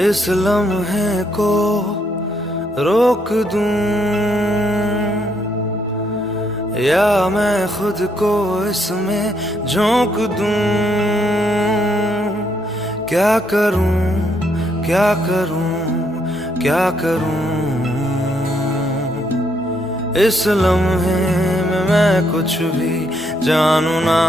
इस लम्हे को रोक दूं या मैं खुद को इसमें झोंक दूं। क्या करूं क्या करूं क्या करूं, इस लम्हे में मैं कुछ भी जानू ना।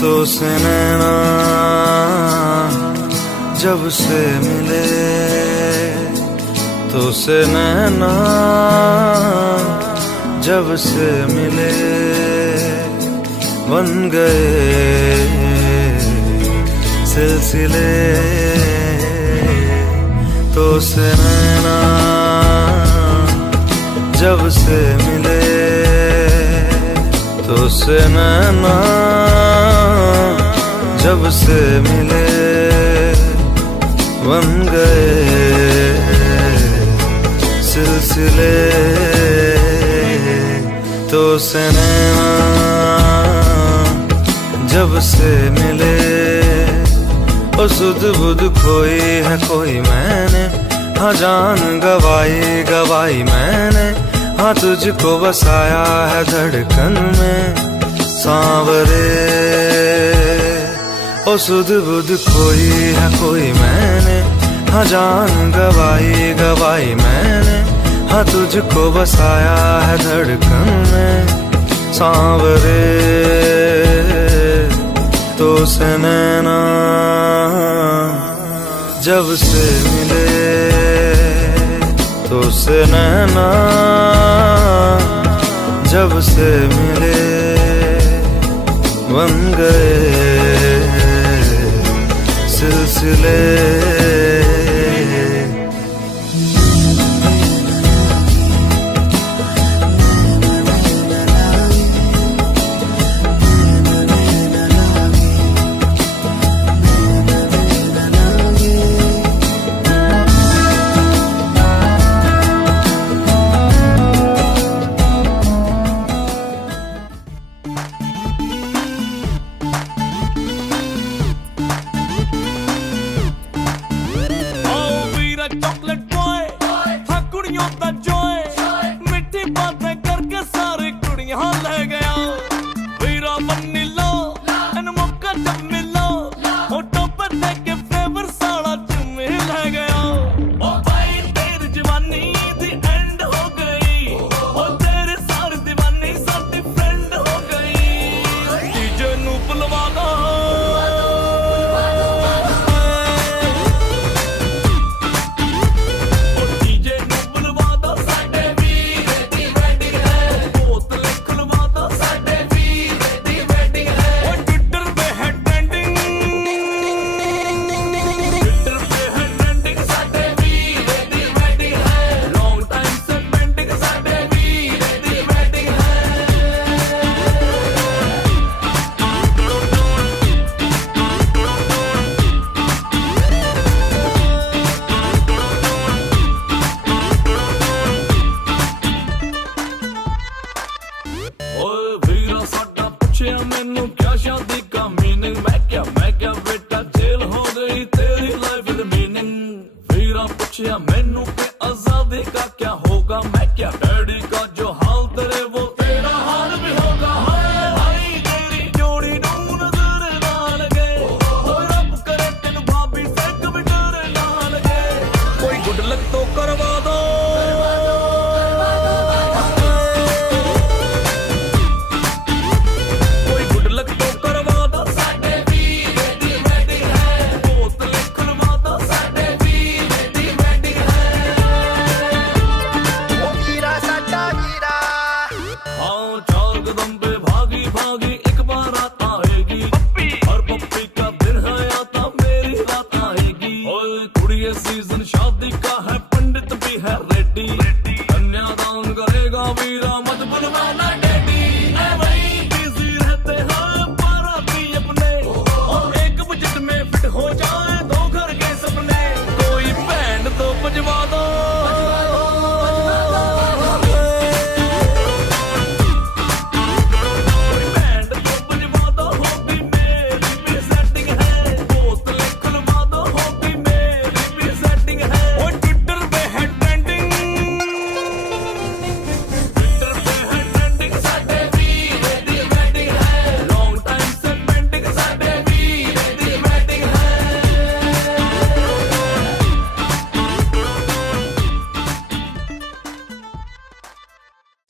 तो से नैना जब से मिले, तो से नैना जब से मिले, बन गए सिलसिले। तो से नैना जब से मिले, तो से नैना जब से मिले, बन गए सिलसिले। तो से नैना जब से मिले, ओ सुध बुध खोई है कोई मैंने, हाँ जान गवाई गवाई मैंने, हाँ तुझको बसाया है धड़कन में सांवरे। ओ सुध बुध खोई है कोई मैंने, हाँ जान गवाई गवाई मैंने, हाँ तुझको बसाया है धड़कन में सांवरे। तो से नैना जब से मिले, तो से नैना जब से मिले, बन गए सिलसिले।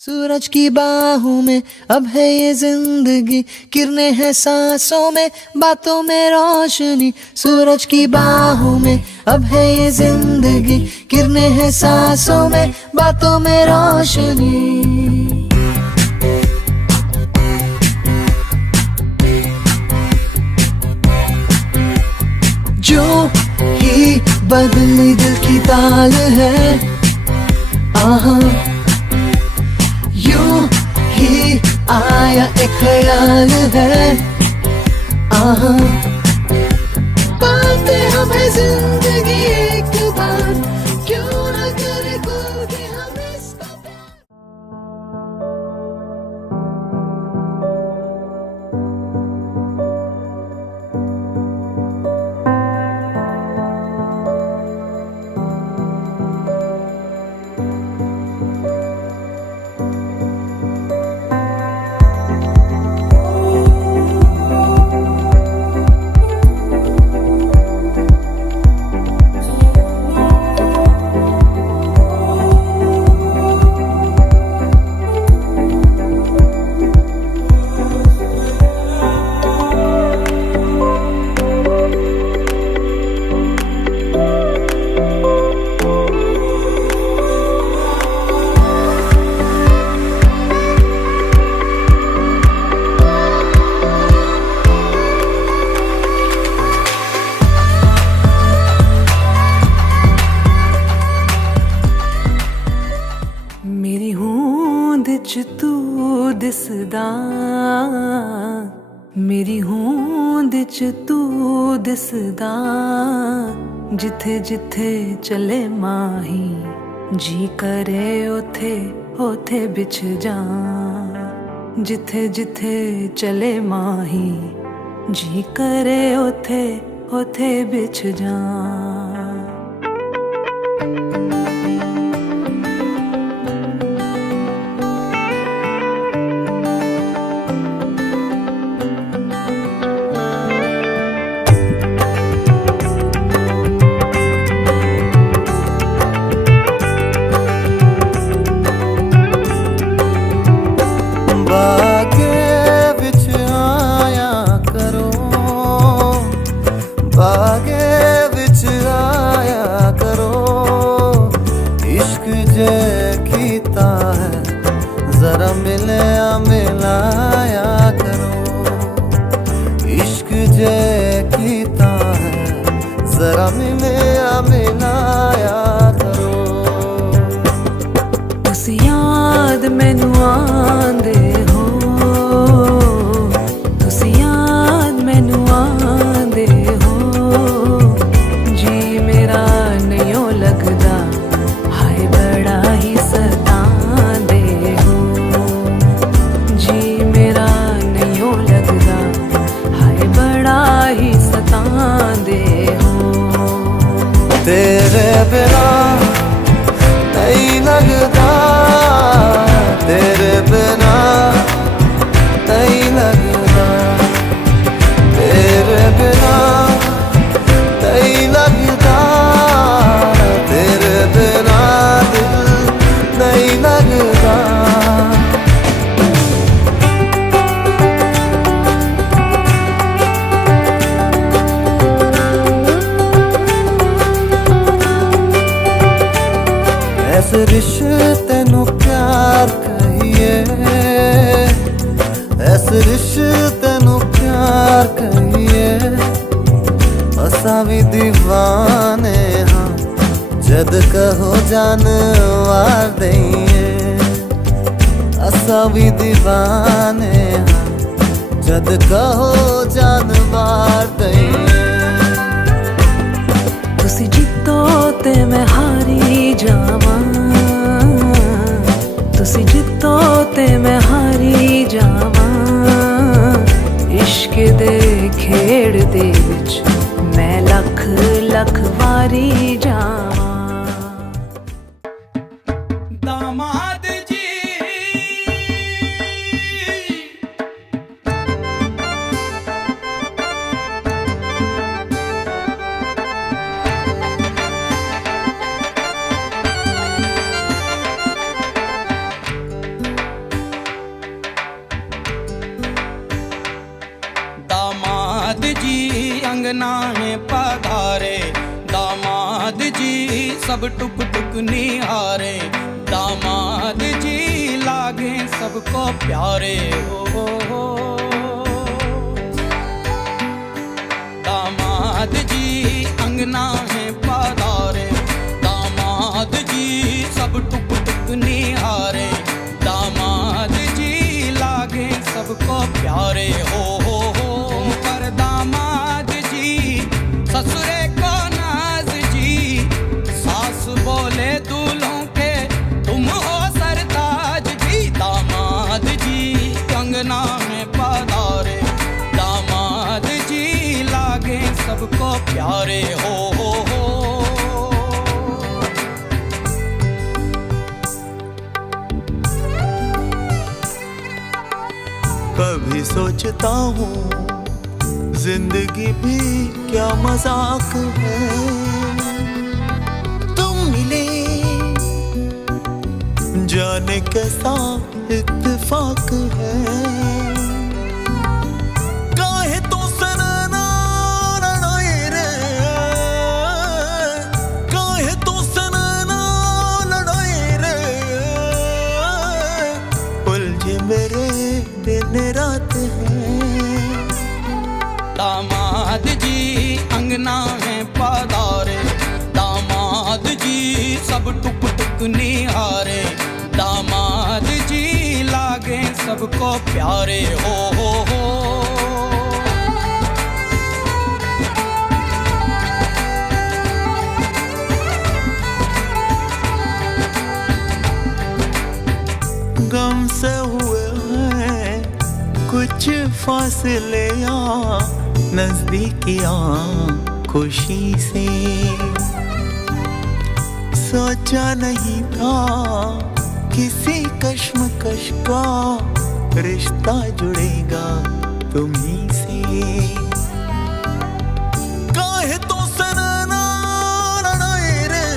सूरज की बाहों में अब है ये जिंदगी, किरणें हैं सांसों में, बातों में रोशनी। सूरज की बाहों में अब है ये जिंदगी, किरणें हैं सांसों में, बातों में रोशनी। जो ही बदली दिल की ताल है, आहा यूं ही आया एक ख्याल है, आहा पाते हमें जिंदगी एक बार, क्यों न करे खुद हम इसका प्यार। मेरी होंद च तू दिसदा, मेरी होंद च तू दिसदा, जिथे जिथे चले माही, जी करे ओथे ओथे बिछ जा। जिथे जिथे चले माही, जी करे ओथे ओथे बिछ जा। बागे विच आया करो, बागे विच आया करो, इश्क जे कीता है जरा मिलया मिलाया करो। इश्क जे कीता है जरा मिलया मिलाया करो। तुसी याद मैनू आंदे हो, तुसी याद मैनू आंदे हो, जी मेरा नहीं लगदा, हाय बड़ा ही सतांदे हो। जी मेरा नहीं लगदा, हाय बड़ा ही सतांदे हो। तेरे बिना नहीं लगदा, तेरे बिना नहीं लगदा, तेरे बिना नहीं लगदा, तेरे बिना दिल नहीं लगदा। ऐसे रिश्ते नू प्यार कहिए, ऐसे रिश्ते नू प्यार कहिए, असा भी दीवाने हाँ, जद कहो जान वार दईए। असा भी दीवाने हाँ, जद कहो जान वार दईए। तुसी जितो ते मैं हारी जावां, तुसी जितो ते मैं हारी जावां। इश्क दे खेड़ दे विच मैं लख लख वारी जावां। दामाद जी जी अंगना में पधारे, दामाद जी सब टुक टुक निहारे, दामाद जी लागे सबको प्यारे हो। दामाद जी अंगना में पधारे, दामाद जी सब टुक टुक निहारे, दामाद जी लागे सबको प्यारे हो। पर दामाद जी ससुरे को नाज जी, सास बोले दूल्हों के तुम हो सरताज जी, दामाद जी अंगना में पधारे, दामाद जी लागे सबको प्यारे हो। कभी सोचता हूँ जिंदगी भी क्या मजाक है, तुम मिले जाने कैसा इत्तेफाक है। काहे तो सनना लड़ाई रे, काहे तो सनना लड़ाई रे, उलझे मेरे दिन रात है। दामाद जी अंगना में पधारे, दामाद जी सब टुक टुक निहारे, दामाद जी लागे सबको प्यारे हो। गम से हुए हैं कुछ फासले यहाँ नजदीकियाँ खुशी से, सोचा नहीं था किसी कश्मकश का रिश्ता जुड़ेगा तुम्ही से। काहे तो सनना लड़ाई रे,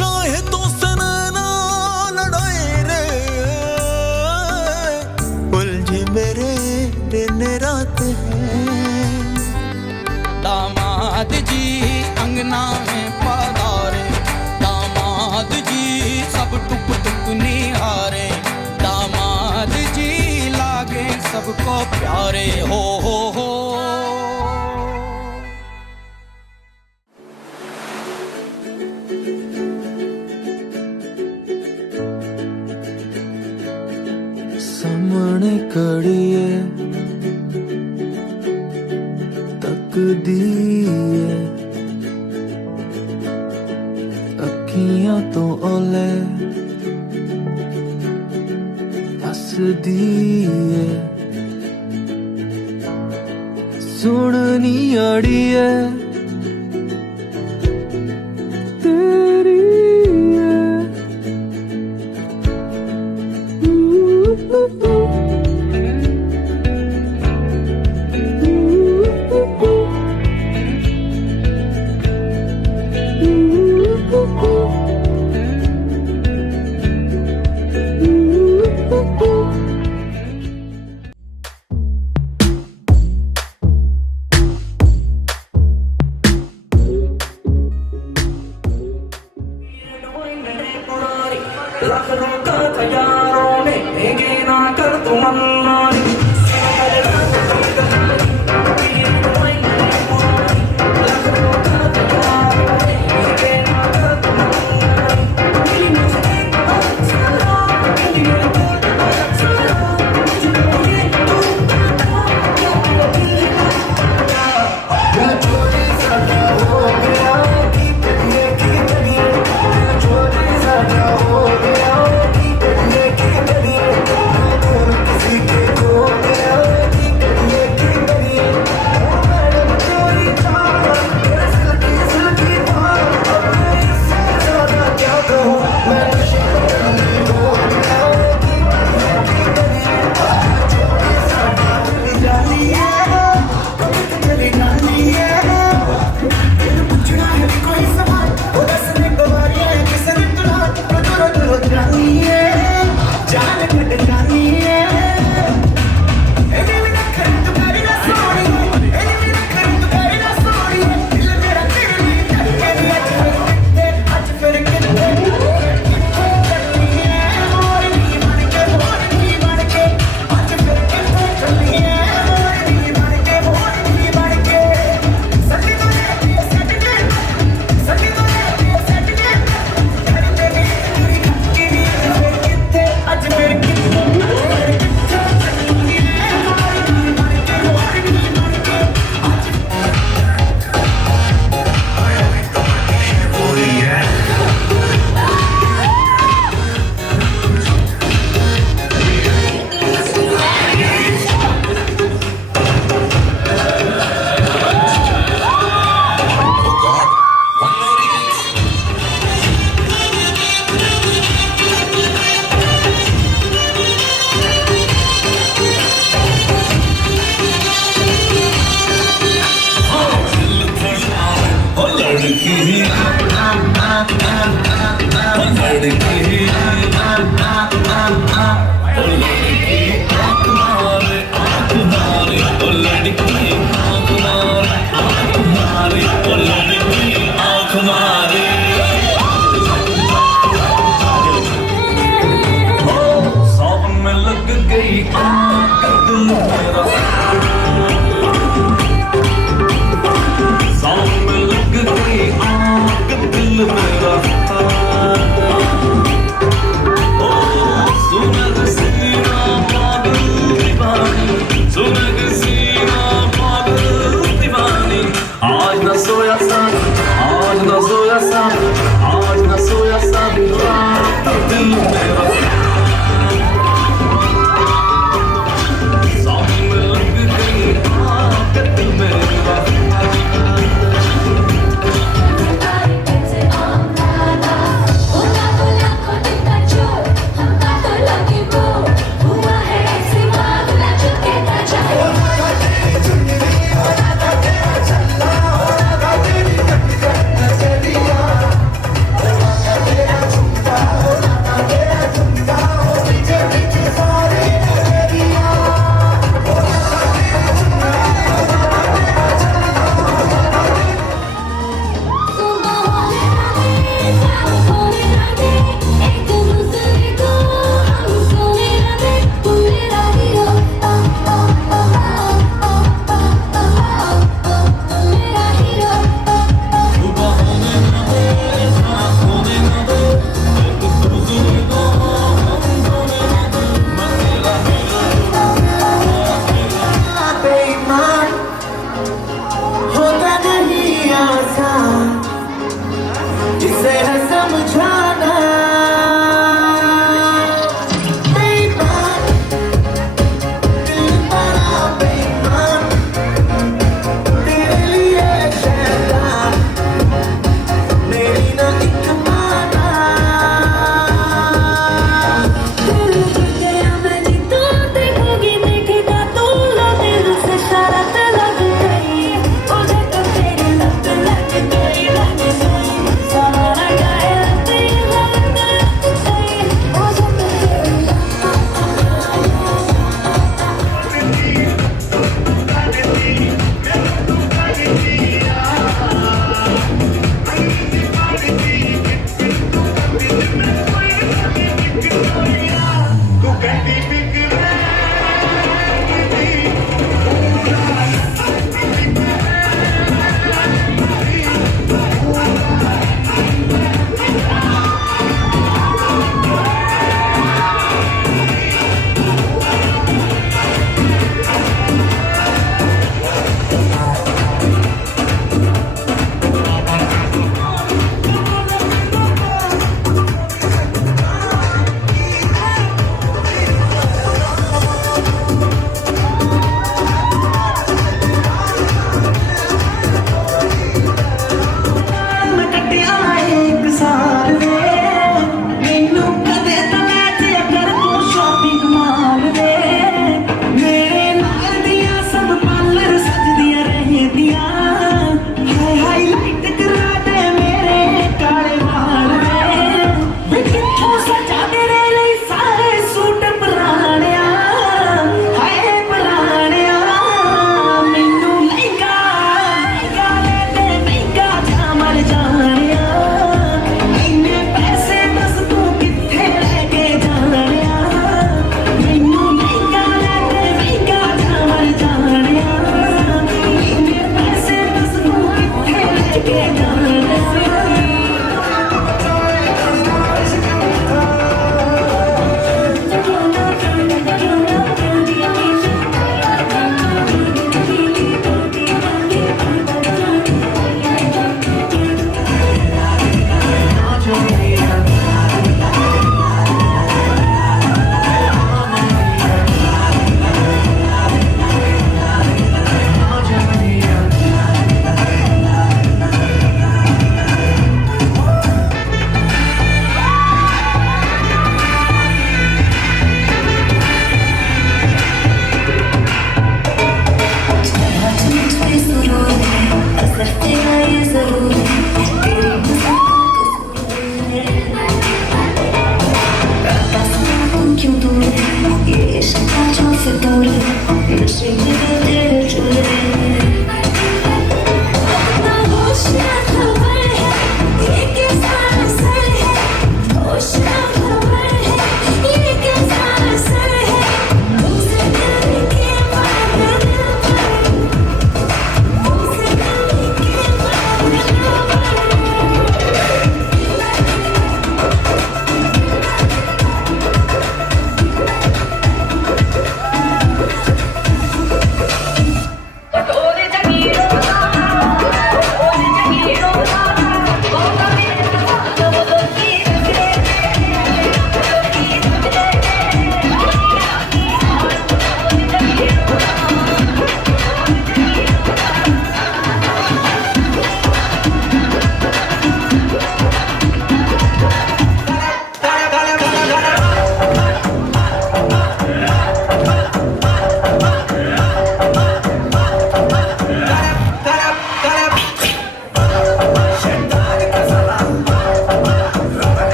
काहे तो सनना लड़ाई रे, उलझे मेरे दिन रात है। दामाद जी अंगना में पधारे, दामाद जी सब टुक टुक निहारे, दामाद जी लागे सबको प्यारे हो। सामने कड़िए तकदीए, अखियां तो ओले हस दिए, सुननी अड़िए तेरी लखनऊ का तैयारों ने देंगे ना कर तुम अल्लाह जान कट जानी है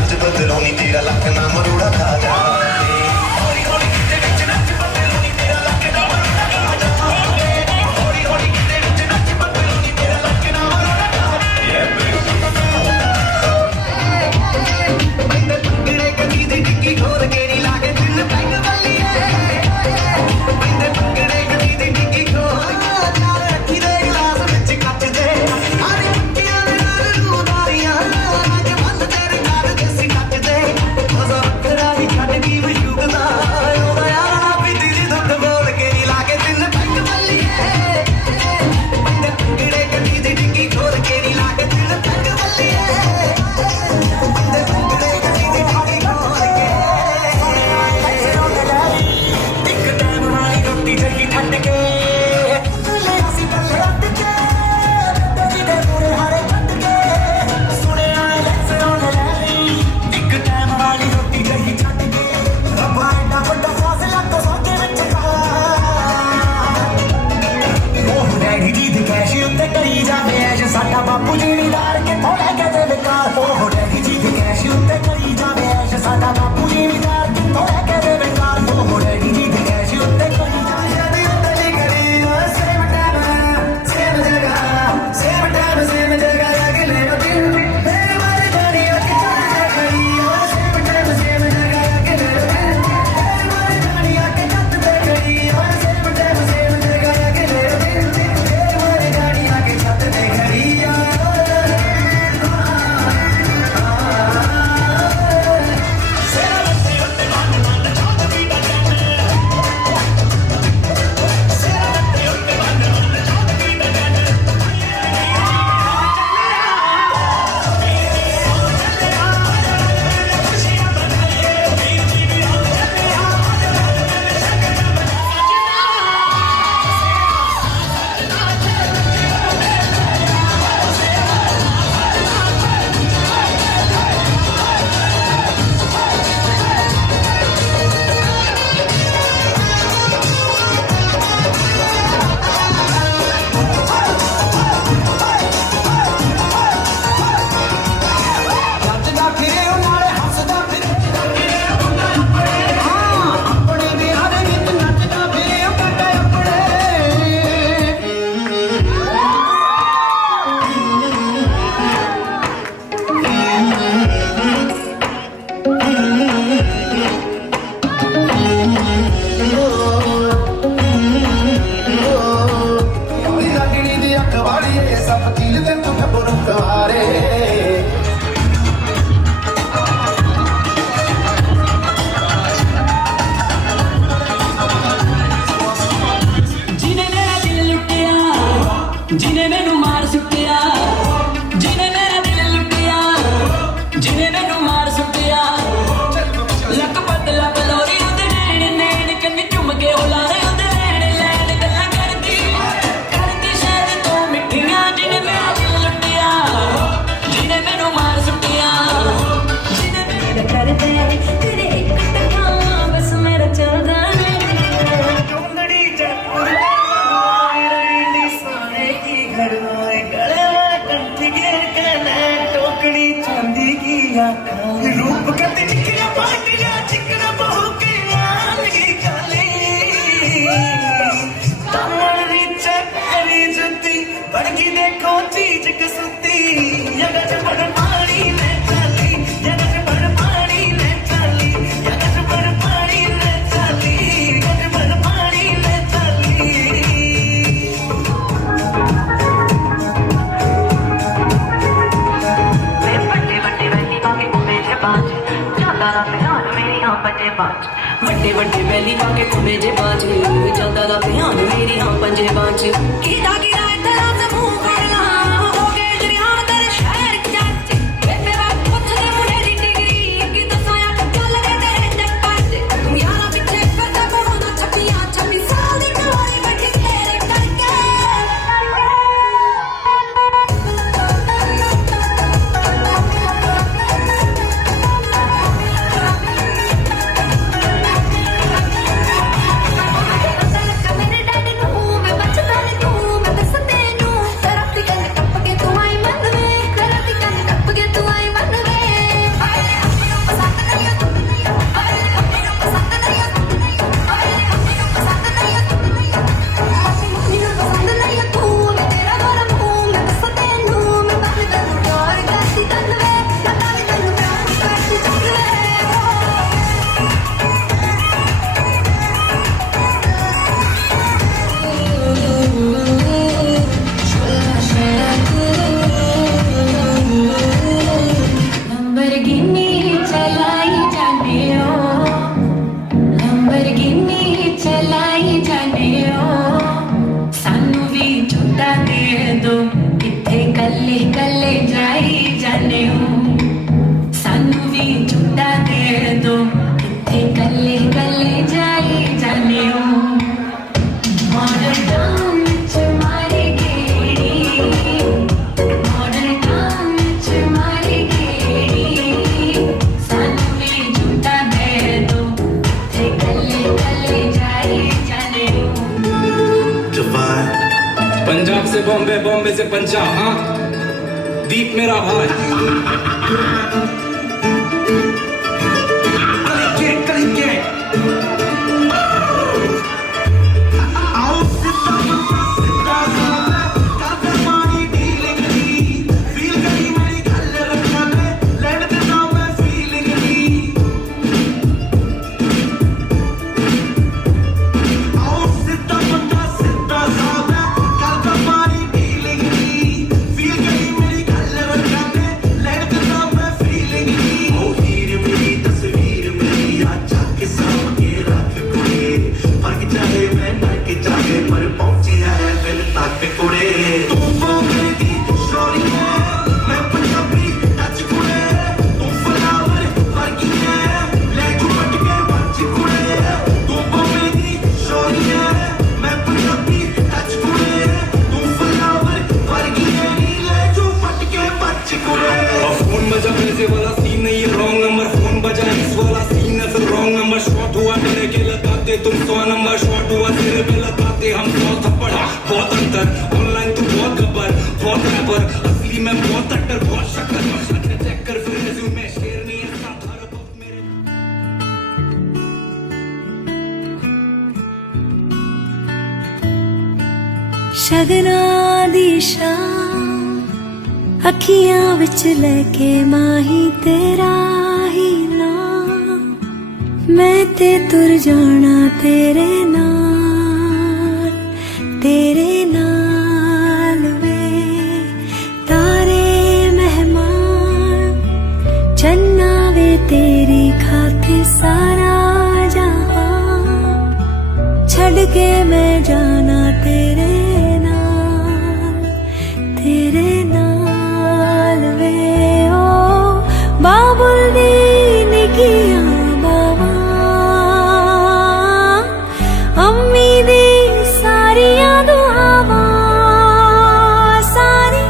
नच बदलो नी तेरा लक ना मरोड़ा खा जा हौली हौली किते विच नच बदलो नी तेरा लक ना मरोड़ा खा जा हौली हौली किते विच नच बदलो नी तेरा लक ना मरोड़ा खा जा बंदे टुकड़े कदी दी टिक्की खोल के नी लागे दिल पैग बल्लिए बंदे टुकड़े कदी दी टिक्की खोल के रखी दे गिलास विच कच दे अरे मुट्टियां दे नाल रूदारियां अज बंद तेरे घर देसी टच दे मजा वखरा ही छड्ड दी विशुगदा ओदा यारा पीती दी दुੱਧ बोल के नी लागे दिल पैग बल्लिए बंदे टुकड़े कदी दी टिक्की खोल के नी लागे दिल पैग बल्लिए बंदे टुकड़े कदी दी टिक्की खोल के एक टाइम वाली रोटी जगी ठंड के ले हसी पल्ले रट के तेरी दे पूरे हारे कट के सुने आए लेट्स ऑन रैली एक टाइम वाली रोटी जगी ठंड के रब्बा एडा बड़ा फासला तो सोचे विच पा ਉਹ ਡੈਡੀ ਜੀ ਦੇ ਕੈਸ਼ ਉੱਤੇ ਕਰੀ ਜਾਵੇ ਐਸ਼ ਸਾਡਾ ਬਾਪੂ ਜ਼ਿਮੀਦਾਰ ਕਿੱਥੋਂ ਲੈ ਕੇ ਦੇ ਵਿਕਾਰ ਉਹ ਡੈਡੀ ਜੀ ਦੇ ਕੈਸ਼ ਉੱਤੇ ਕਰੀ ਜਾਵੇ ਐਸ਼ ਸਾਡਾ ਬਾਪੂ ਜ਼ਿਮੀਦਾਰ ਕਿੱਥੋਂ ਲੈ ਕੇ ਦੇ ਵਿਕਾਰ ਉਹ ਡੈਡੀ ਜੀ ਦੇ ਕੈਸ਼ ਉੱਤੇ ਕਰੀ ਜਾਵੇ ਜਦੀ ਉੱਤੇ ਦੀ ਕਰੀ ਸੇਮ ਟਾਈਮ ਸੇਮ ਜਗ੍ਹਾ ਅਗਲੇ ਦਿਨ ਮੇਰੇ ਮਾਰੇ ਜਾਣੀ ਅੱਖ ਚੱਟ ਗਈ ਸੇਮ ਟਾਈਮ ਸੇਮ ਜਗ੍ਹਾ ਅਗਲੇ ਦਿਨ ਮੇਰੇ ਮਾਰੇ ਜਾਣੀ ਅੱਖ ਚੱਟ ਗਈ ਸੇਮ ਟਾਈਮ ਸੇਮ ਜਗ੍ਹਾ ਅਗਲੇ ਦਿਨ ਮੇਰੇ ਮਾਰੇ ਜਾਣੀ ਅੱਖ ਚੱਟ ਗਈ ਨੱਚਦਾ ਫਿਰੇ ਉਹ ਨਾਲੇ ਹੱਸਦਾ ਫਿਰੇ ਆਪਣੇ ਵਿਆਹ ਦੇ ਵਿੱਚ ਨੱਚਦਾ ਫਿਰੇ ਉਹ ਕੱਟੇ ਆਪਣੇ ਕਾਲੀ ਲੱਗਣੀ ਦੀ ਅੱਖ ਵਾਲੀਏ ਸਭ ਤੀਲ ਤੇ ਤੂੰ ਖਬਰੂ ਕਵਾਰੇ ਜਿਹਨੇ ਮੇਰਾ ਦਿਲ ਲੁੱਟਿਆ ਜਿਹਨੇ ਮੈਨੂੰ ਮਾਰ ਸੁੱਟਿਆ ਜਿਹਨੇ ਮੇਰਾ ਦਿਲ ਲੁੱਟਿਆ ਜਿਹਨੇ ਮੈਨੂੰ ਮਾਰ ਸੁੱਟਿਆ ਲੱਕ ਪਤਲਾ ਬਲੋਰੀ ਉਹਦੇ ਨੈਣ ਨੈਣ ਕੰਨ ਝੁੰਮ ਕੇ ਉਹ ਲਾਰੇ ਉਹਦੇ ਨੈਣ ਲੈਣ ਗੱਲਾਂ ਕਰਦੀ ਸ਼ਾਇਦ ਤੋਂ ਮਿੱਠੀਆਂ ਜਿਹਨੇ ਮੇਰਾ ਦਿਲ ਲੁੱਟਿਆ ਜਿਹਨੇ ਮੈਨੂੰ ਮਾਰ ਸੁੱਟਿਆ ਜਿਹਨੇ ਮੇਰਾ ਕਰਦੇ ਤੇਰੇ ਇੱਕ ਟਕਾਂ ਬਸ ਮੇਰਾ ਚੱਲਦਾ ਟੋਂਗੜੀ ਜੱਟ ਰੇਡੀ ਸੋਨੇ ਕੀ ਘੜਵਾਏ ਗਲੇ में कंठ गिर के मैं टोकड़ी चांदी की आँखों रूप कति चिकना पाटिया चिकना बहू के लगी काली कमर री चक्करी जुती बड़की देखो चीज कसुती यगा च बड़ पानी में चाली यगा च बड़ पानी में चाली यगा च बड़ पानी में चाली यगा च बड़ पानी में चाली ਵੱਡੇ ਵੱਡੇ ਬੈਲੀ ਪਾ ਕੇ ਘੁੰਮੇ ਜੇ ਬਾਜ ਜਾਂਦਾ ਦਾ ਧਿਆਨ ਮੇਰੀ ਹਾਂ ਪੰਜੇ ਬਾਜ ਕੀਦਾ ਕੀਦਾ ਤੇਰਾ ਤੇ ਮੂੰਹ ਕਰਨਾ ਹੋ ਕੇ ਜਰੀਆਂ ਤੇਰੇ ਸ਼ਹਿਰ ਚਾਚੇ ਬੇਬੇ ਬਾਪ ਪੁੱਛਦੇ ਮੁੰਡੇ ਦੀ ਡਿਗਰੀ ਅੱਗੇ ਦੱਸਾਂ ਆ ਚੱਲ ਦੇ ਤੇਰੇ ਚੱਕਰ ਚ ਤੂੰ ਯਾਰਾ ਪਿੱਛੇ ਫਿਰਦਾ ਕੋਣਾ ਛੱਪੀਆਂ 26 ਸਾਲ ਦੀ ਕਵਾਈ ਬੈਠੀ ਤੇਰੇ ਕਰਕੇ ਮੇਰੇ ਡੈਡੀ ਨੂੰ ਮੈਂ ਬਚਦਾ ਨਹੀਂ ਤੂੰ ਮੈਂ दो किथे कल्ले कल्ले जाई जाने हो सानू भी झूठा दे दो किथे कल्ले कल्ले जाई जाने हो मॉडल टाउन विच मारी गेड़ी मॉडल टाउन विच मारी गेड़ी सानू भी झूठा दे दो किथे कल्ले कल्ले जाई जाने हो पंजाब से बॉम्बे, बॉम्बे से पंजाब, हाँ दीप मेरा भाई कलिके वाला सीन नहीं है रॉन्ग नंबर फोन बजा इस वाला सीन है फिर रॉन्ग नंबर शॉट हुआ मेरे के लगाते तुम 100 नंबर शॉट हुआ तेरे पे लगाते हम 100 थप्पड़ बहुत अंतर ऑनलाइन तू बहुत गब्बर बहुत रैपर असली में बहुत अट्टर बहुत शक्कर चेक कर फिर रिज्यूमे शेर नहीं है साथ हर वक्त मेरे शगना दी शाम अखियां विच लेके माही तेरा ही नाम मैं ते तुर जाना तेरे नाल वे तारे मेहमान चन्ना वे तेरी खातिर सारा जहां छड़ के मैं जाना तेरे नाल वे ओ बाबुल दी निकिया बावा अम्मी दी सारियां दुआवां सारी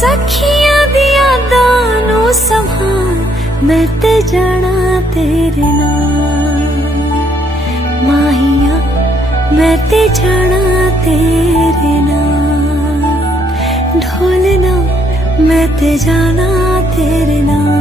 सखियां दी यादां नू संभाल मैं ते जाना तेरे नाल माहिया मैं ते जाना तेरे नाल ढोलना मैं ते जाना तेरे नाल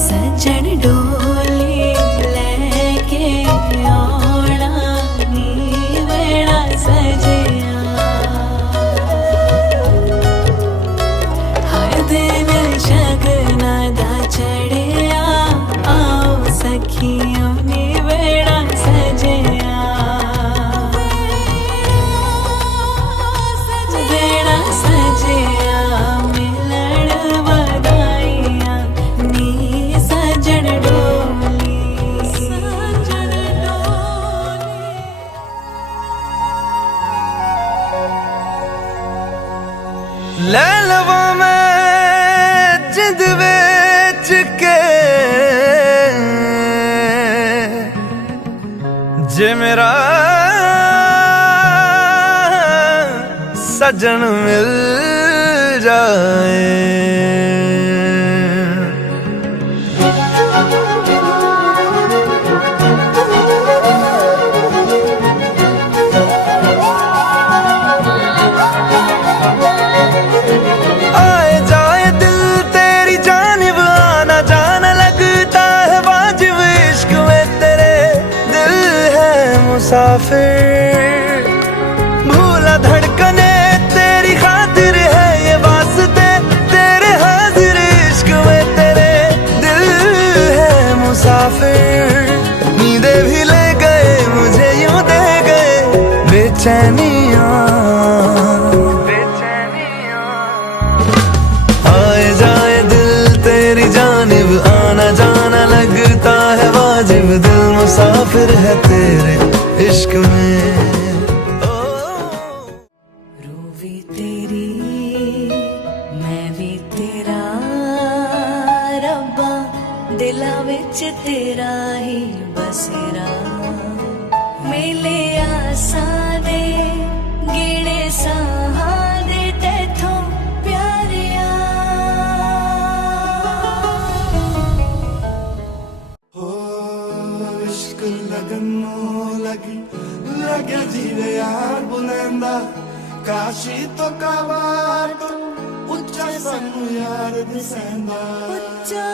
सजन डोली के जे मेरा सजन मिल जाए। आए जाए दिल तेरी जानिब आना जाना लगता है वाजिब इश्क में तेरे दिल है मुसाफिर। भूला धड़कने तेरी खातिर है ये वास्ते तेरे हाजिर इश्क में तेरे दिल है मुसाफिर। नींदे भी ले गए मुझे यूं दे गए बेचैनियां। आए जाए दिल तेरी जानिब आना जाना लगता है वाजिब दिल मुसाफिर है तेरे इश्क में। रूवी तेरी मैं भी तेरा रब्बा दिला विच तेरा ही बसेरा। मेले आसा दे गिणे साहा दे तेथों प्यारिया। इश्क लगनों लगी लगे जीवे यार बुलंदा काशी तो कावा तो उच्चा सानू यार दिसेंदा। उच्चा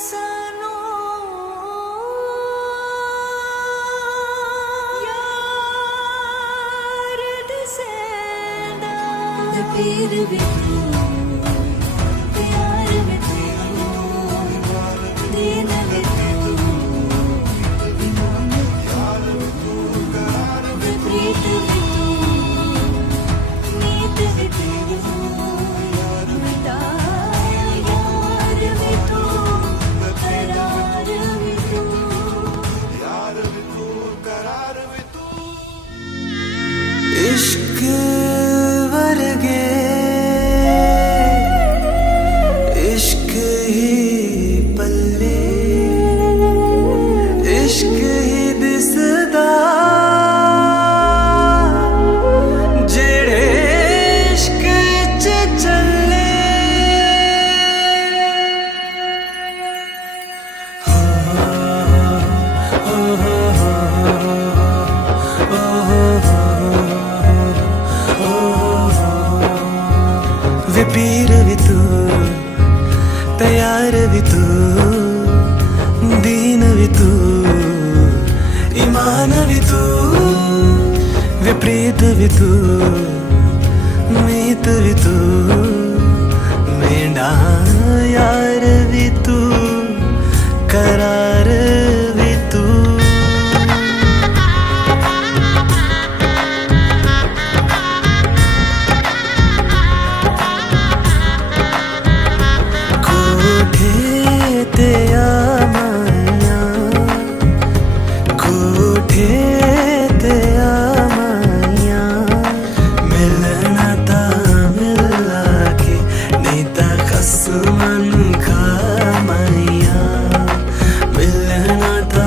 सानू यार दिसेंदा। पीर भी तू प्यार भी तू दीन भी तू ईमान भी तू प्रीत भी तू नीत भी तू बेटा यार भी तू करार भी तू। यार भी तू करार भी तू। इश्क वर्गे इश्क ही पल्ले इश्क ही दिसदा जेड़े इश्क च चले। वे पीर भी तू तैयार भी तू दीन भी तू ईमान भी तू विपरीत भी तू मीत भी तू मेरा यार भी तू करार भी तू। ते आमाया कोठे ते आमाया मिलना ता मिला के नहीं ता कसमन खामाया। मिलना ता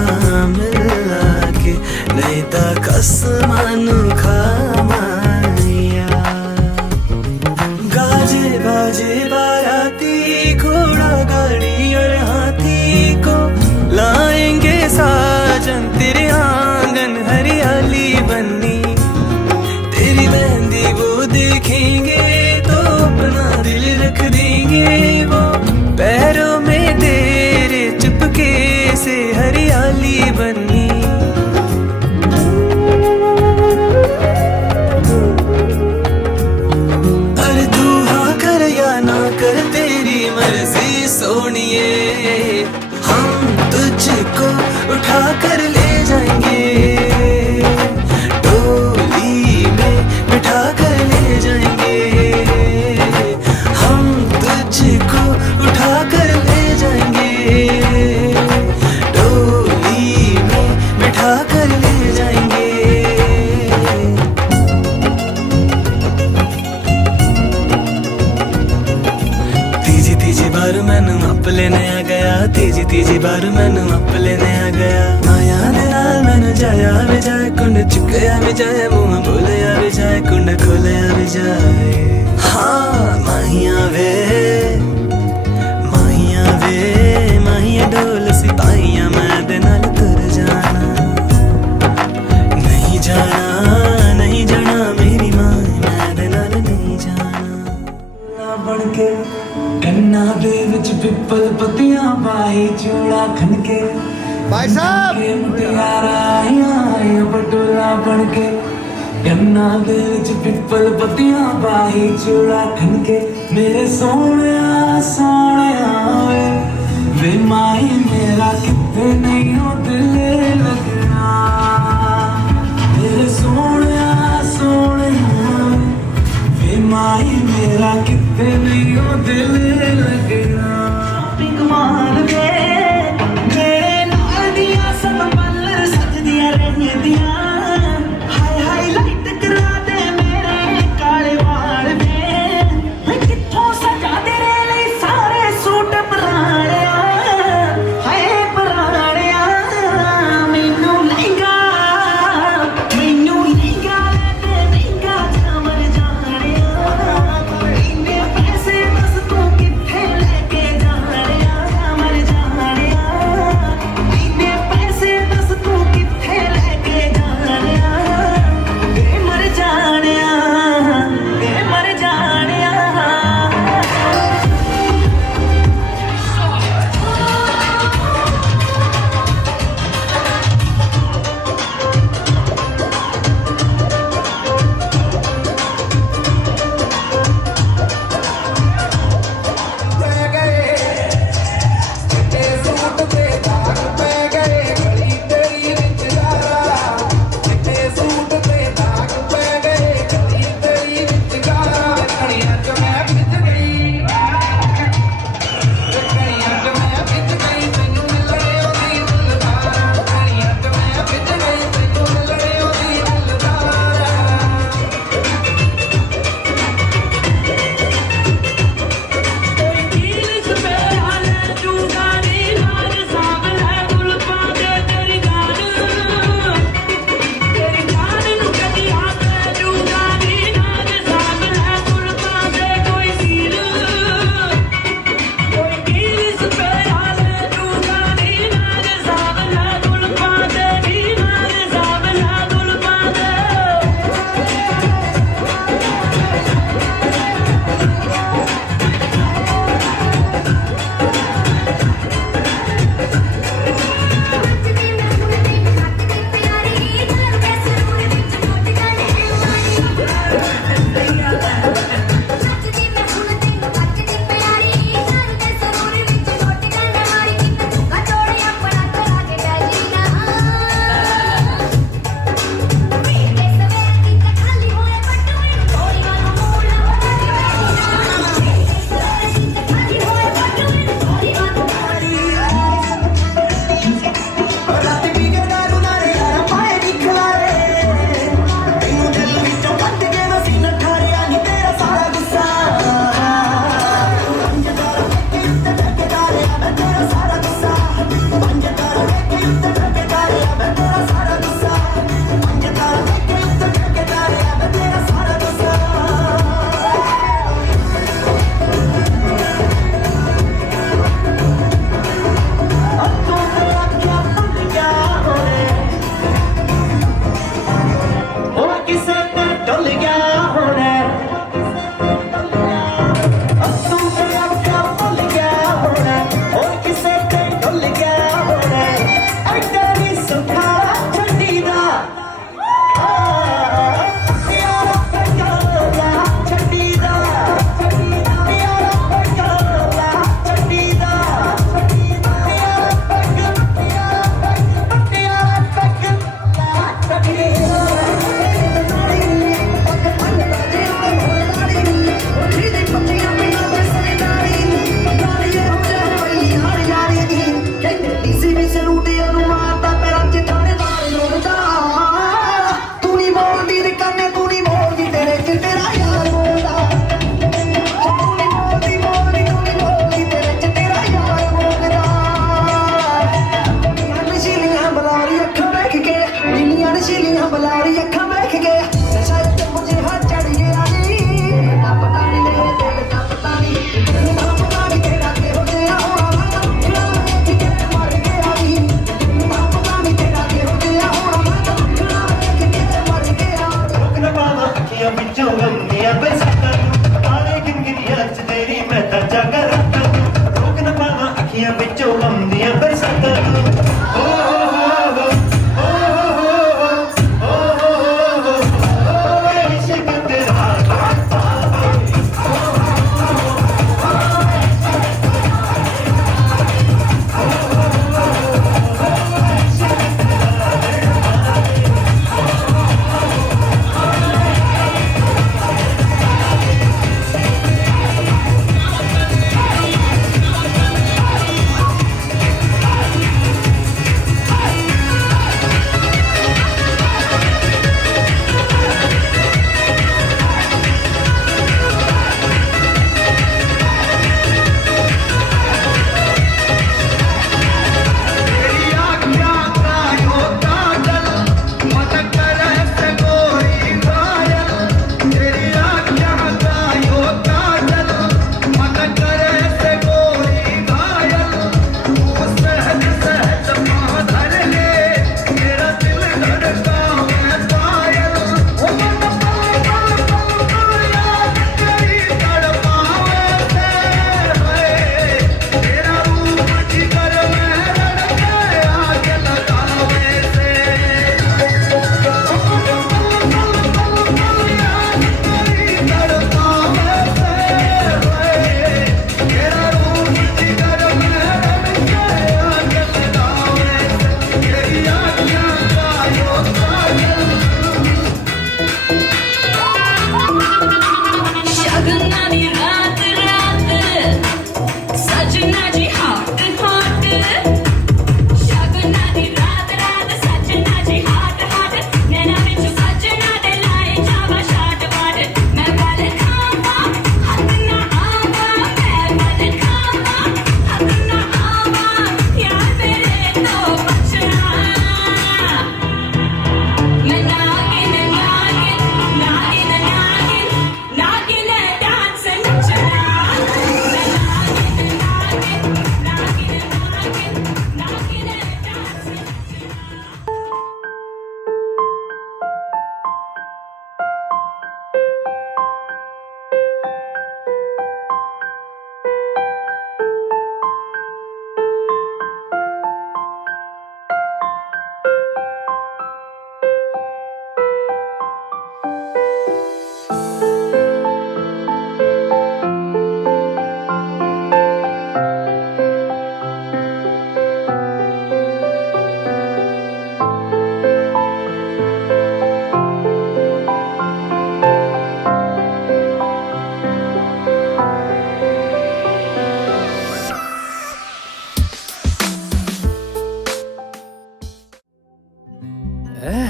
मिला के नहीं ता कसमन खामाया। गाजे बाजे बाराती घोड़ा गाड़ी और हाथी को लाएंगे साजन तेरे आंगन हरियाली बन्नी। तेरी मेहंदी वो देखेंगे तो अपना दिल रख देंगे वो पैरों में तेरे चुपके से हरियाली बन्नी। अरे तू हाँ कर या ना कर तेरी मर्जी सोनिए। हम तुझको उठा कर ले जाएंगे डोली में बिठा कर ले जाएंगे। हम तुझको उठा कर ले जाएंगे डोली में बिठा कर ले जाएंगे। बार मैनू अप लेने आ गया, तीजी बार मैनू अप लेने आ गया। माया दे नाल मैनू जाया भी जाए, कुंड चुकया भी जाए, मुंह बोलिया भी जाए, कुंड खोलिया भी जाए। हाँ माहिया वे माहिया डोल सिपाहिया, मैं दे नाल तुर जाना। नहीं जाना मेरी माँ, मैं दे नाल नहीं जाना। बन के कन्ना दे विच पिपल पत्तियां पाई, चूड़ा खनके भाई साहब मुटियारा आया बटोला बन के। कन्ना दे विच पिपल पत्तियां पाई, चूड़ा खनके मेरे सोहणिया वे माई मेरा किते नहीं हो दिल लगना। मेरे सोहणिया वे माई मेरा किते नहीं हो दिल लगना। पिंक मार दे मेरे नाल दियां सब पल सजदियां रहंदियां, हाय हाईलाइट करा दे मेरे काले वाल वे। मैं कित्थों सजा तेरे लिए सारे सूट बनाया,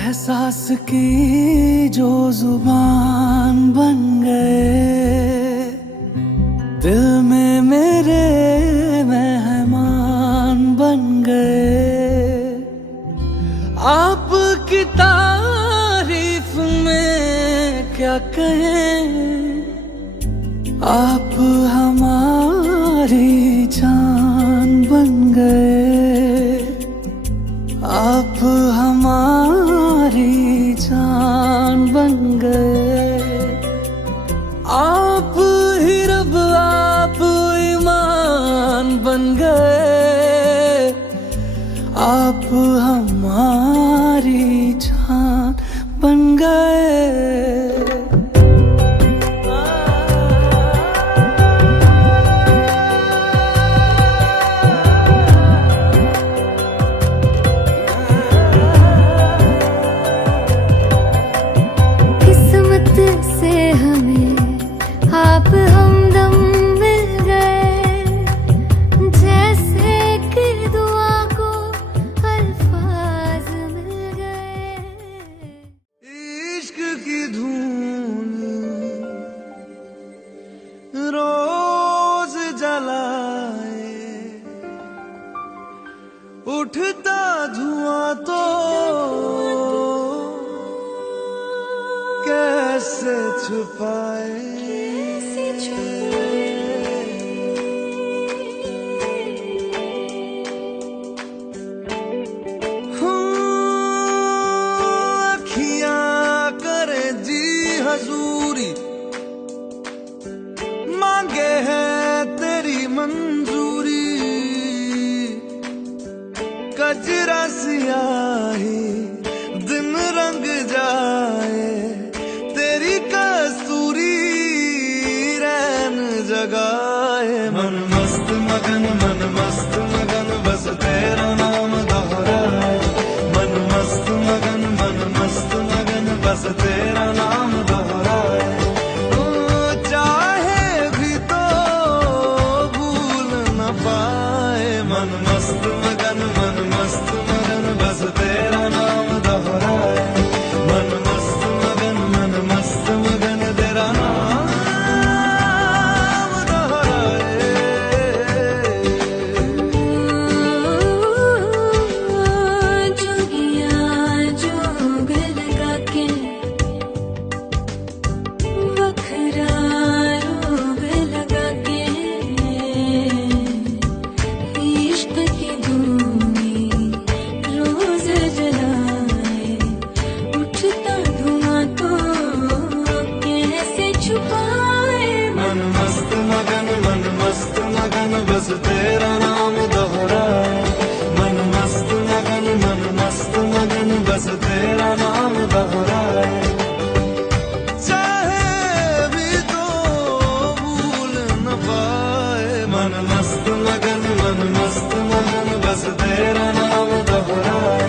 एहसास की जो जुबान बन गए, दिल में मेरे मेहमान बन गए। आपकी तारीफ में क्या कहें, आप हमारी जान बन गए, आप हमारी जान बन गए। आप ही रब, आप ईमान बन गए, आप हमारी जान बन गए। किस्मत से हमें आप हमदम मिल गए, जैसे कि दुआ को अल्फाज मिल गए। इश्क की धूल रोज जलाए, उठता धुआं तो कैसे छुपाए। अखियां करे जी हजूरी, मांगे है तेरी मंजूरी। कजरा सियाही दिन रंग जाए, तेरी कसूरी रैन जगाए। मन मस्त मगन बस तेरा नाम दोहराए। मन मस्त मगन बस तेरा नाम दोहराए। चाहे भी तो भूल न पाए। मन मस्त मगन बस तेरा नाम दोहराए। मन मस्त मगन तेरा नाम दोहराए। जोगिया जोग लगा के बखरा रोग लगा के, इश्क की धूनी रोज जलाए, उठता धुआं तो कैसे छुपाए। मन मस्त मगन बस तेरा नाम दोहराए। मन मस्त मगन बस तेरा नाम दोहराए। चाहे भी तो भूल न पाए। मन मस्त मगन बस तेरा नाम दोहराए।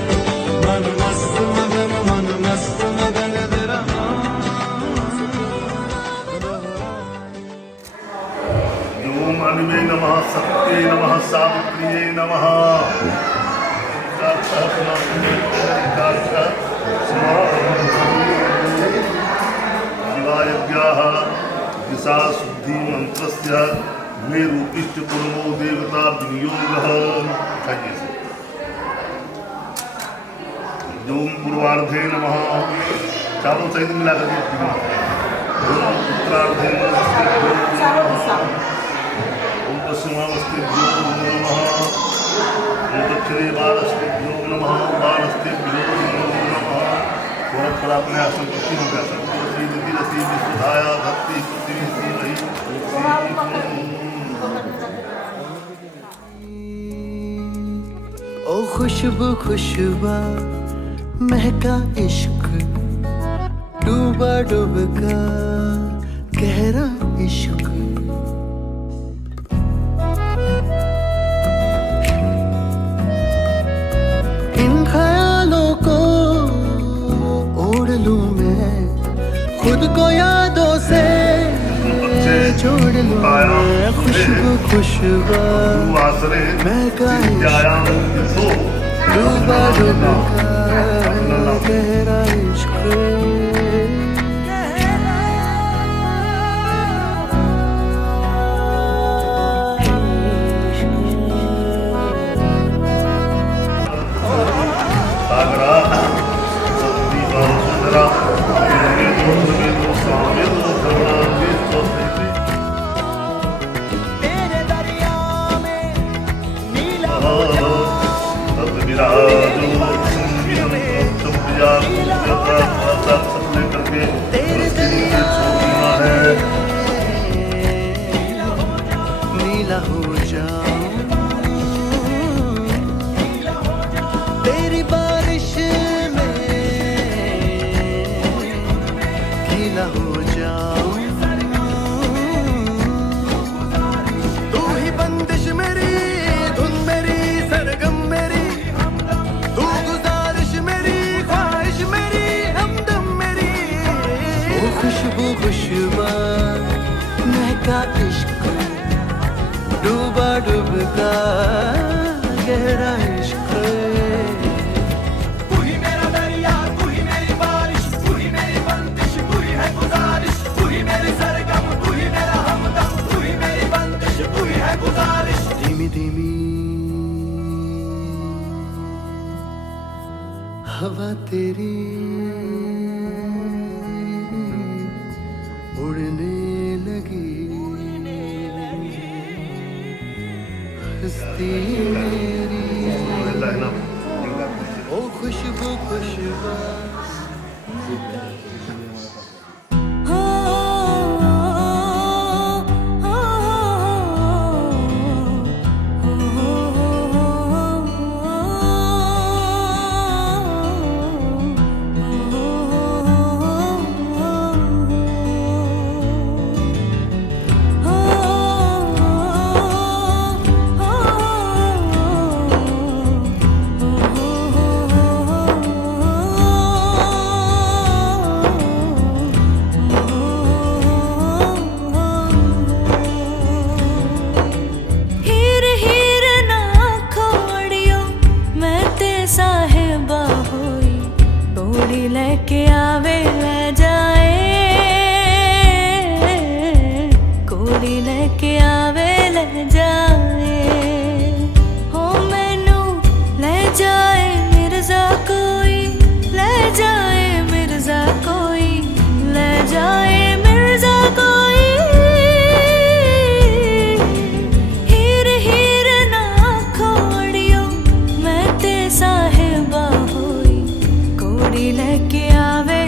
मन मस्त मगन तेरा नाम ओम अनिमे नमः, सत्ये नमः, सावित्र्ये नमः। शिवायज्ञाः दिशा शुद्धि मंत्रस्य मे रूपिश्च कुर्मो देवता विनियोगः। ओम पूर्वार्धे नमः, चारों सहित मिलाकर ओम उत्तरार्धे नमः, ओम पश्चिमावस्थेभ्यो नमः, ओम दक्षिणे बालस्तेभ्यो नमः, बालस्तेभ्यो नमः। थोड़ा थोड़ा अपने आसन प्रति हो गया सब रसी विशुद्धाया भक्ति स्तुति वही। ओ खुशबू खुशबा महका इश्क, डूबा डूबका गहरा इश्क। इन ख्यालों को ओढ़ लूं मैं, खुद को यादों से जोड़ लूं मैं। खुशबू खुशबा महका इश्क, डूबा डूबका गहरा इश्क सागरा सत्ती सुंदरा वेदो सावेदो धर्मा वेदो तेरे दरिया में नीला सतविराजो तुम प्रिया जता सपने करके तेरे दरिया है नीला हो जाऊं तेरी बारिश में गीला हो जाऊं तू ही बंदिश मेरी धुन मेरी सरगम मेरी तू गुजारिश मेरी ख्वाहिश मेरी हमदम मेरी वो खुशबू खुशबा महका इश्क डूबा डूबता गहरा इश्क तू ही मेरा दरिया तू ही मेरी बारिश तू ही मेरी बंदिश तू ही है गुजारिश तू ही मेरी सरगम तू ही मेरा हमदम तू ही मेरी बंदिश तू ही है गुजारिश धीमी धीमी हवा तेरी उड़ने लगी हस्ती मेरी ओ खुशबू खुशबू हीर हीर ना खोड़ियो मैं ते साहिबा होई तोड़ी लेके आवे ले जाए कोड़ी लेके आवे ले जाए हो मैनू ले जाए मिर्जा कोई ले जाए मिर्जा कोई ले जाए मिर्जा कोई हीर हीर ना खोड़ियो मैं ते साहिबा होई कोड़ी लेके आवे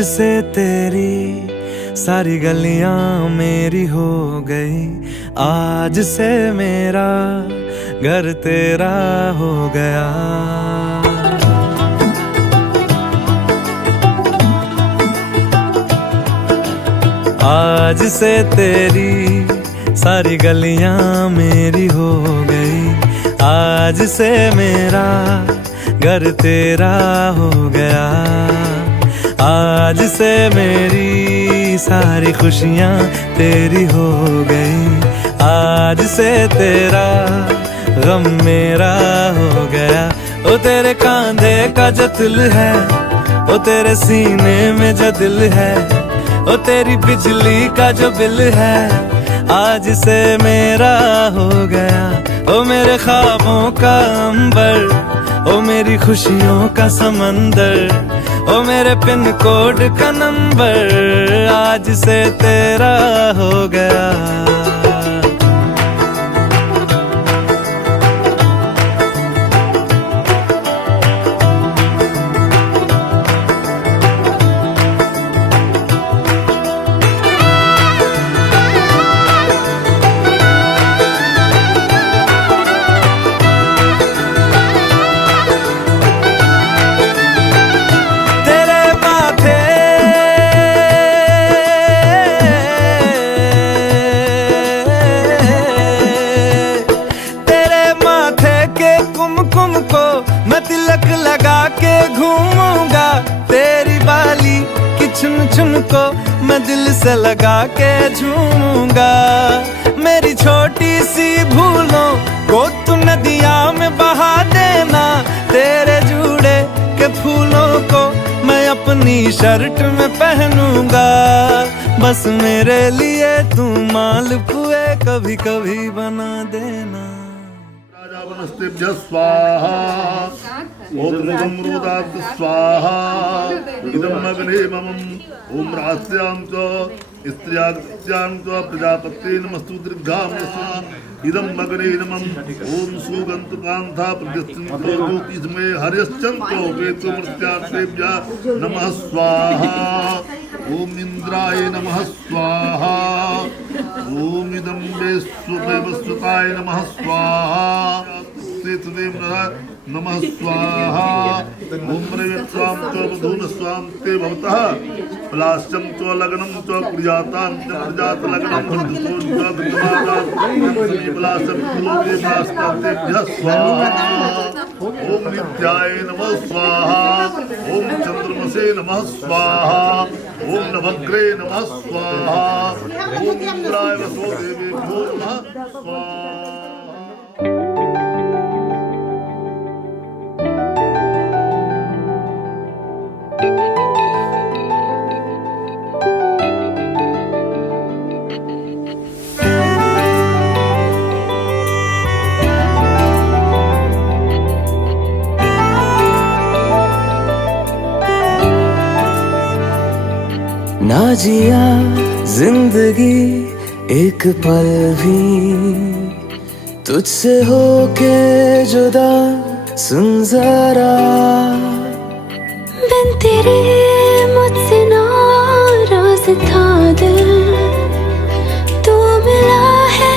आज से तेरी सारी गलियां मेरी हो गई, आज से मेरा घर तेरा हो गया। आज से तेरी सारी गलियां मेरी हो गई, आज से मेरा घर तेरा हो गया। आज से मेरी सारी खुशियां तेरी हो गई, आज से तेरा गम मेरा हो गया। ओ तेरे कांधे का जो दिल है, ओ तेरे सीने में जो दिल है, ओ तेरी बिजली का जो बिल है, आज से मेरा हो गया। ओ मेरे ख्वाबों का अंबर, ओ मेरी खुशियों का समंदर, ओ मेरे पिन कोड का नंबर, आज से तेरा हो गया। तिलक लगा के घूमूंगा, तेरी बाली की चुन चुन को मैं दिल से लगा के झूमूंगा। मेरी छोटी सी भूलों को तू नदिया में बहा देना, तेरे जूड़े के फूलों को मैं अपनी शर्ट में पहनूंगा। बस मेरे लिए तू मालपुए कभी कभी बना देना। वनस्तेभ्यः स्वाहा, ओम रुदात् स्वाहा, इदम् अग्ने ममम्, ओम रास्यां च स्त्रियां च प्रजापते नमस्तु दीर्घां स्वाहा, इदम् अग्ने नमम्, ओम सुगन्धकान्ता प्रतिष्ठन्तो ज्योतिषमय हर्यश्चन्तो वेदमृत्याभ्यः नमः स्वाहा, ओम इंद्राय नमः स्वाहा, ओम इदं वैश्वताय नमः स्वाहा, नमः स्वाहा, ओम रविस्वाम च वधून स्वाम ते भवतः, पलाश्चम च लग्नं च कुर्यातां च प्रजात लग्नं मृदुसो च गृहमादां पलाश्चम कुलोके पलाश्चतेभ्यः स्वाहा, ओम नित्याय नमः स्वाहा, ओम चंद्रमसे नमः स्वाहा, ओम नवग्रे नमः स्वाहा, ओम इंद्राय वसो देवेभ्यो नमः स्वाहा। ना जिया जिंदगी एक पल भी तुझसे होके जुदा, सुन जरा बिन तेरे मुझसे नाराज था दिल, तू मिला है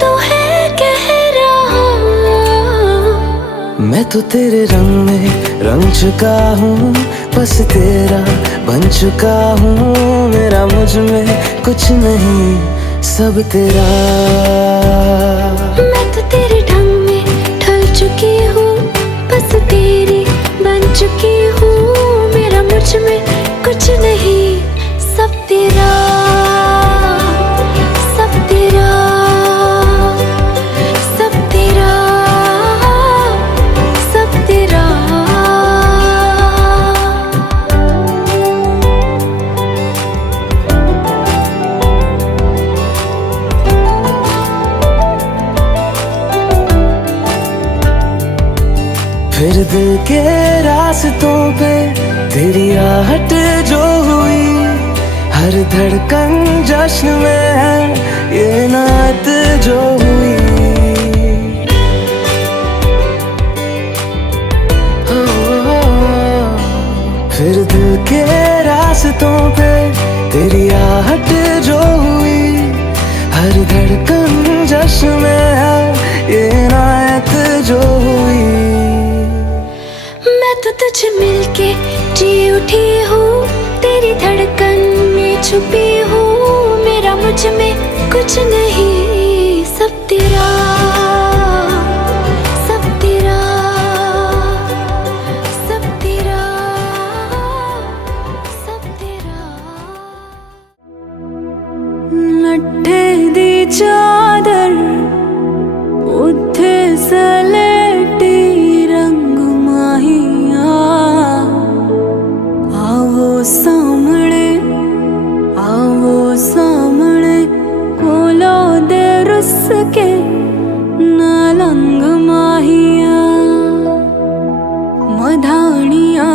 तो है कह रहा। मैं तो तेरे रंग में रंग चुका हूँ, बस तेरा बन चुका हूँ। मेरा मुझ में कुछ नहीं, सब तेरा। मैं तो तेरे ढंग में ढल चुकी हूँ, बस तेरी बन चुकी हूँ। मेरा मुझ में कुछ नहीं, सब तेरा, सब तेरा, सब तेरा, सब तेरा। फिर दिल के रास्तों पे तेरी आहट जो हुई, हर धड़कन जश्न में है ये नात जो हुई। फिर दिल के रास्तों पे तेरी आहट जो हुई, हर धड़कन जश्न में है ये इनायत जो हुई। मैं तो तुझे मिलके जी उठी हूँ, तेरी धड़कन में छुपी हूँ, मेरा मुझ में कुछ नहीं, सब तेरा, सब तेरा, सब तेरा, सब तेरा। नट्ठे दी चादर उत्थे सलेटी रंग माहिया, आवो सामने कोलो दे रुस के नालंग माहिया, मधानिया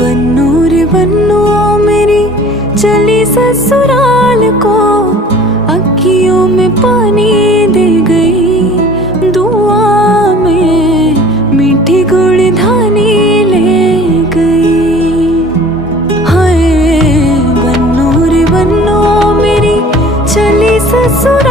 बन्नू रे बन्नू मेरी चली ससुराल को, अखियों में पानी दे गई, दुआ में मीठी गुड़धानी ले गई। हाय बन्नू रे बन्नू मेरी चली ससुराल